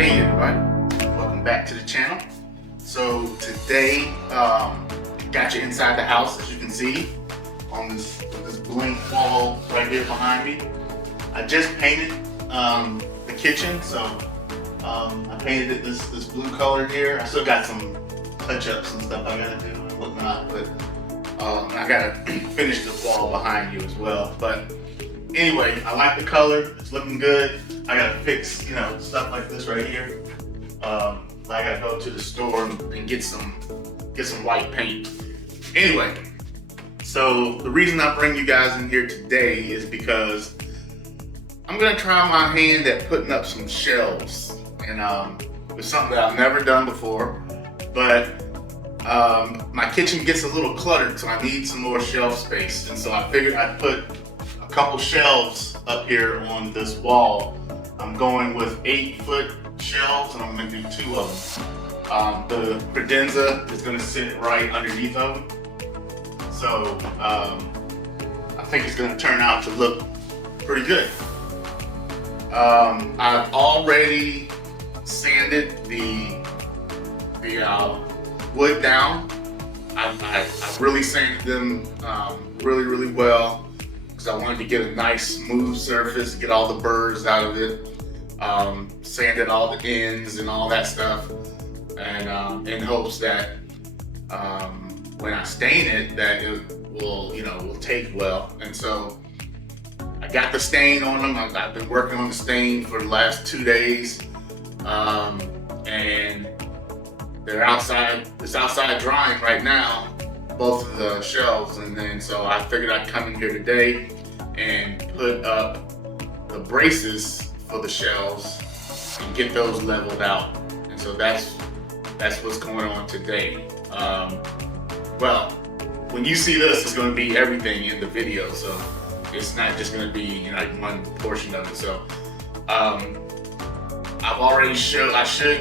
Hey everybody, welcome back to the channel. So today, got you inside the house, as you can see, on this blank wall right here behind me. I just painted the kitchen, so I painted it this blue color here. I still got some touch-ups and stuff I gotta do and whatnot, but I gotta finish the wall behind you as well. But anyway, I like the color, it's looking good. I gotta fix, stuff like this right here. I gotta go to the store and get some white paint. Anyway, so the reason I bring you guys in here today is because I'm gonna try my hand at putting up some shelves, and it's something that I've never done before. But my kitchen gets a little cluttered, so I need some more shelf space, and so I figured I'd put a couple shelves up here on this wall. I'm going with 8-foot shelves, and I'm going to do 2 of them. The credenza is going to sit right underneath them, so I think it's going to turn out to look pretty good. I've already sanded the wood down. I've really sanded them really well, because I wanted to get a nice smooth surface, get all the burrs out of it, sanded all the ends and all that stuff, and in hopes that when I stain it, that it will take well. And so I got the stain on them. I've been working on the stain for the last 2 days, and they're outside. It's outside drying right now, both of the shelves, and then so I figured I'd come in here today and put up the braces for the shelves and get those leveled out. And so that's what's going on today. Well, when you see this, it's going to be everything in the video, so it's not just going to be one portion of it. So I should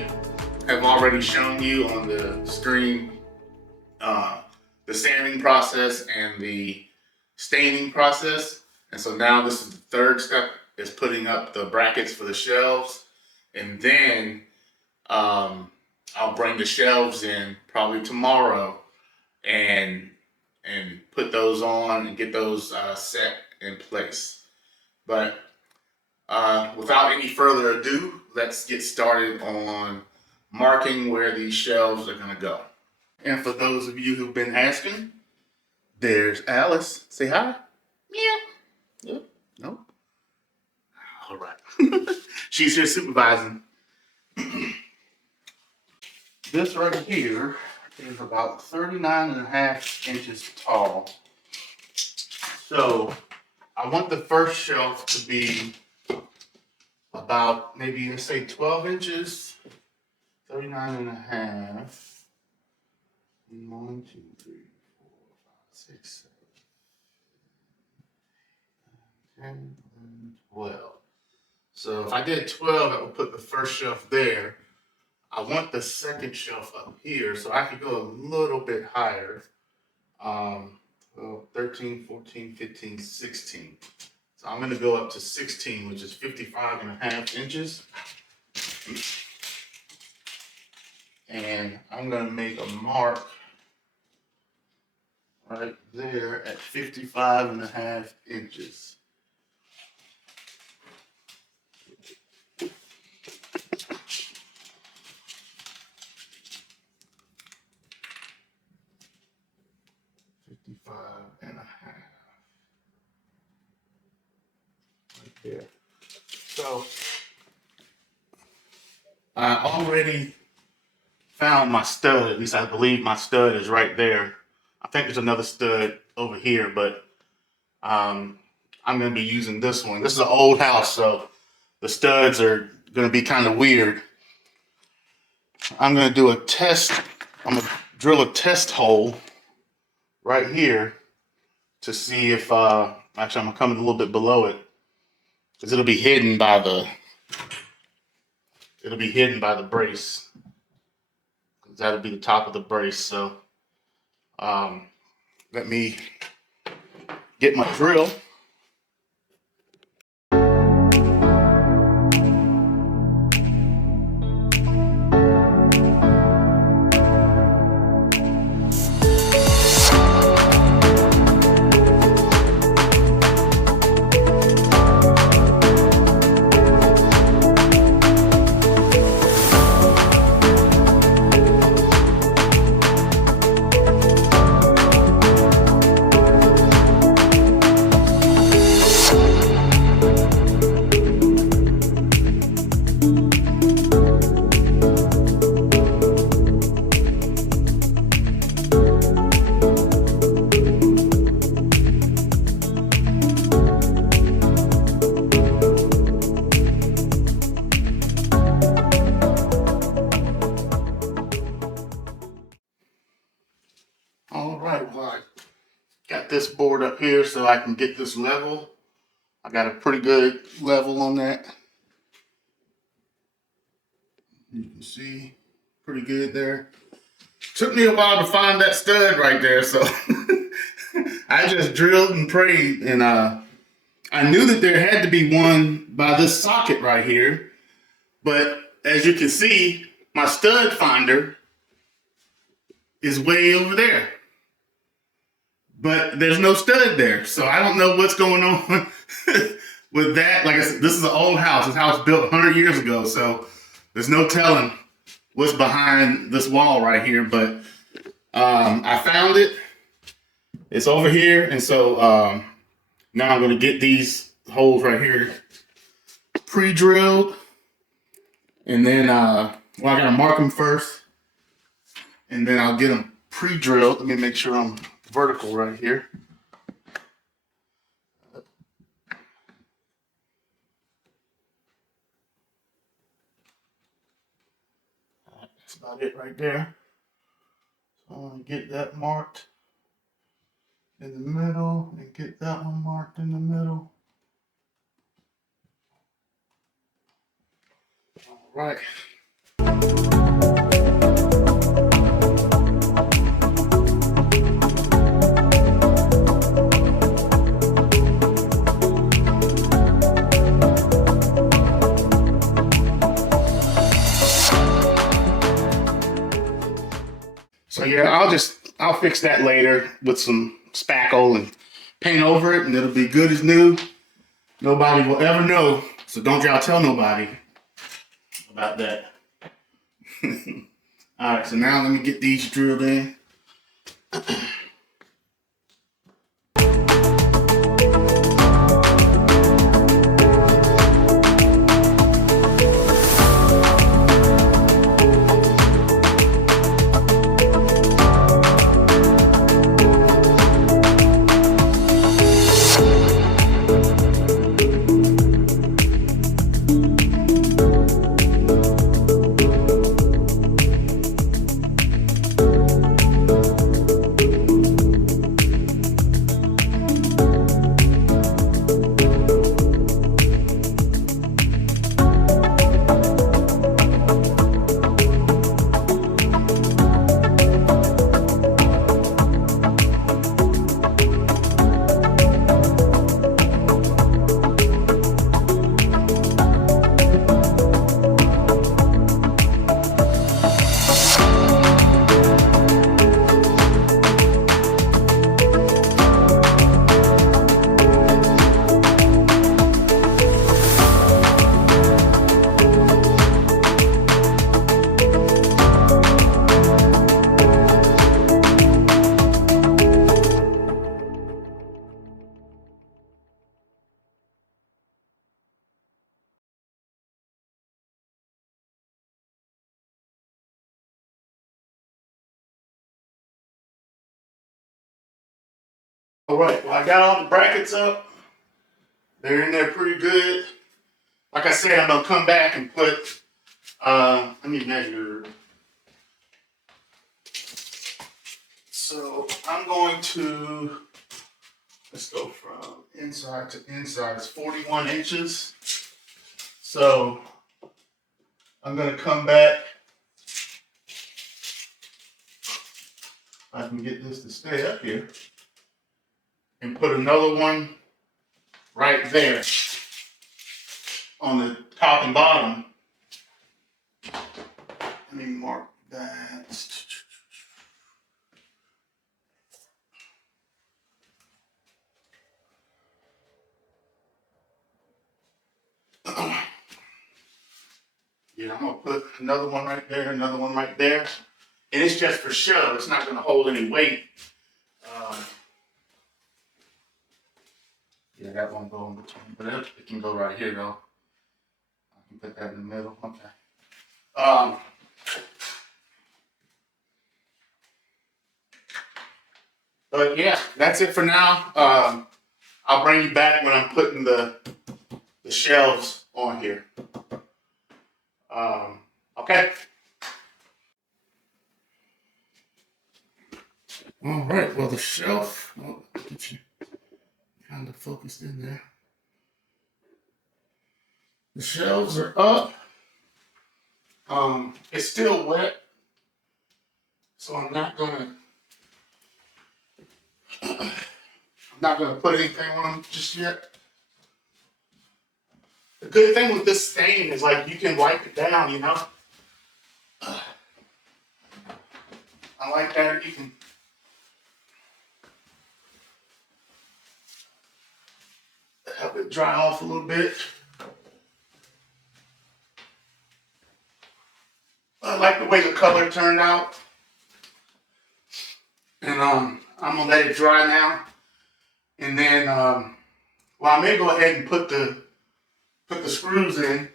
have already shown you on the screen the sanding process and the staining process. And so now this is the third step, is putting up the brackets for the shelves. And then I'll bring the shelves in probably tomorrow and put those on and get those set in place. But without any further ado, let's get started on marking where these shelves are gonna go. And for those of you who've been asking, there's Alice. Say hi. Meow. Yep. Nope. All right. She's here supervising. This right here is about 39.5 inches tall. So I want the first shelf to be about maybe, let's say, 12 inches. 39.5. 1, 2, 3, 4, 5, 6, 7, 10, 11, 12. So if I did 12, I would put the first shelf there. I want the second shelf up here, so I could go a little bit higher. 13, 14, 15, 16. So I'm going to go up to 16, which is 55.5 inches. And I'm going to make a mark right there at 55.5 inches. Right there. So I already found my stud. At least I believe my stud is right there. I think there's another stud over here, but I'm going to be using this one. This is an old house, so the studs are going to be kind of weird. I'm going to do a test. I'm going to drill a test hole right here to see if, actually I'm going to come a little bit below it, because it'll be hidden by the brace. That'll be the top of the brace. So let me get my drill. got this board up here so I can get this level. I got a pretty good level on that. You can see pretty good there. Took me a while to find that stud right there, so I just drilled and prayed, and I knew that there had to be one by this socket right here, but as you can see, my stud finder is way over there. But there's no stud there, so I don't know what's going on with that. Like I said, this is an old house. This house was built 100 years ago, so there's no telling what's behind this wall right here. But I found it. It's over here, and so now I'm going to get these holes right here pre-drilled, and then well, I got to mark them first, and then I'll get them pre-drilled. Let me make sure I'm vertical right here. That's about it right there. So I'm going to get that marked in the middle and get that one marked in the middle. All right. So yeah, I'll fix that later with some spackle and paint over it, and it'll be good as new. Nobody will ever know, so don't y'all tell nobody about that. All right, so now let me get these drilled in. All right, well, I got all the brackets up. They're in there pretty good. Like I said, I'm gonna come back and put, let me measure. So I'm going to, let's go from inside to inside. It's 41 inches. So I'm gonna come back. I can get this to stay up here and put another one right there on the top and bottom. Let me mark that. Yeah, I'm gonna put another one right there, another one right there. And it's just for show, it's not gonna hold any weight. Yeah, that one go in between, but it can go right here though. I can put that in the middle, okay. But yeah, that's it for now. I'll bring you back when I'm putting the shelves on here. Okay. All right, well, the shelf, oh, get you kind of focused in there. The shelves are up. It's still wet, so I'm not gonna put anything on them just yet. The good thing with this stain is like you can wipe it down, you know. I like that you can. Help it dry off a little bit. I like the way the color turned out. And I'm gonna let it dry now. And then well, I may go ahead and put the screws in.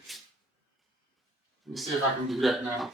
Let me see if I can do that now.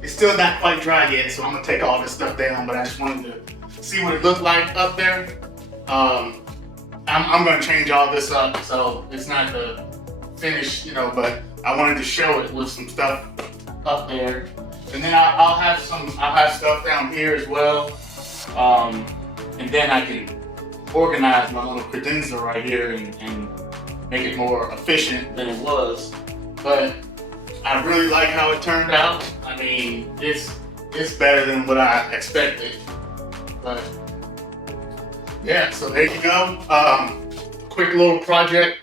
It's still not quite dry yet, so I'm gonna take all this stuff down, but I just wanted to see what it looked like up there. I'm gonna change all this up, so it's not the finish, you know, but I wanted to show it with some stuff up there. And then I'll have stuff down here as well. And then I can organize my little credenza right here and make it more efficient than it was. But I really like how it turned out. I mean, it's better than what I expected. But yeah, so there you go. Quick little project.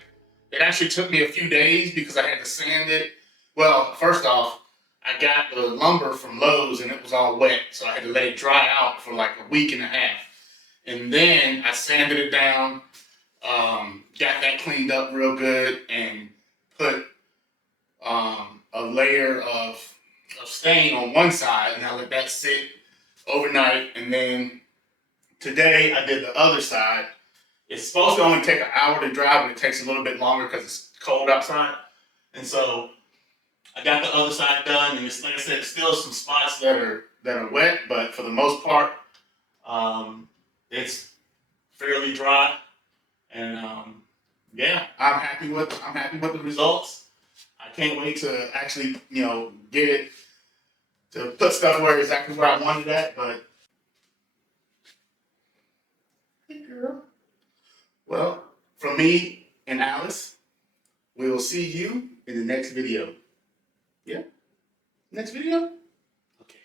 It actually took me a few days because I had to sand it. Well, first off, I got the lumber from Lowe's and it was all wet, so I had to let it dry out for like a week and a half. And then I sanded it down, got that cleaned up real good, and put a layer of stain on one side, and I let that sit overnight. And then today I did the other side. It's supposed to only take an hour to dry, but it takes a little bit longer because it's cold outside. And so I got the other side done, and it's, like I said, still some spots that are wet, but for the most part, it's fairly dry. And yeah, I'm happy with the results. I can't wait to actually, you know, get it to put stuff exactly where I wanted it. But hey, girl. Well, from me and Alice, we will see you in the next video. Yeah? Next video? Okay.